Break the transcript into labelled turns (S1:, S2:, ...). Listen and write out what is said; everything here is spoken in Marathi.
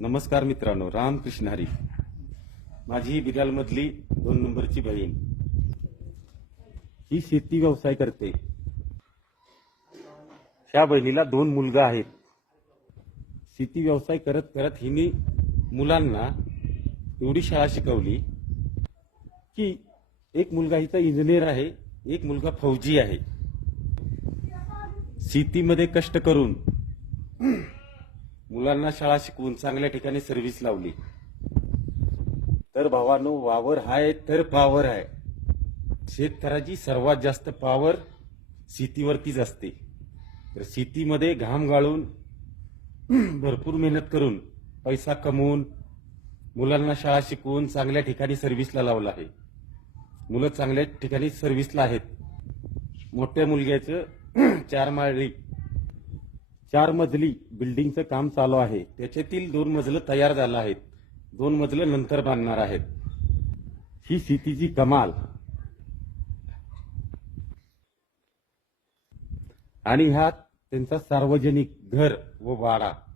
S1: नमस्कार मित्रांनो रामकृष्ण हरी. माझी बिरालमधली दोन नंबरची बहीण. ही शेती व्यवसाय करते. ह्या बहिणीला दोन मुलगा आहेत. शेती व्यवसाय करत करत हिने मुलांना एवढी शाळा शिकवली की एक मुलगा हिचा इंजिनियर आहे एक मुलगा फौजी आहे. शेतीमध्ये कष्ट करून मुलांना शाळा शिकवून चांगल्या ठिकाणी सर्व्हिस लावली. तर भावानो वावर हाय तर पावर आहे शेतकऱ्याची सर्वात जास्त पावर शेतीवरतीच असते. तर शेतीमध्ये घाम गाळून भरपूर मेहनत करून पैसा कमवून मुलांना शाळा शिकवून चांगल्या ठिकाणी सर्व्हिसला लावलं आहे. मुलं चांगल्या ठिकाणी सर्व्हिसला आहेत. मोठ्या मुलग्याचं चार माळी चार मजली बिल्डिंगचं काम चालू आहे. त्याच्यातील दोन मजलं तयार झालं आहेत. दोन मजलं नंतर बांधणार आहेत. ही शेतीची कमाल. आणि ह्यात त्यांचा सार्वजनिक घर व वाडा.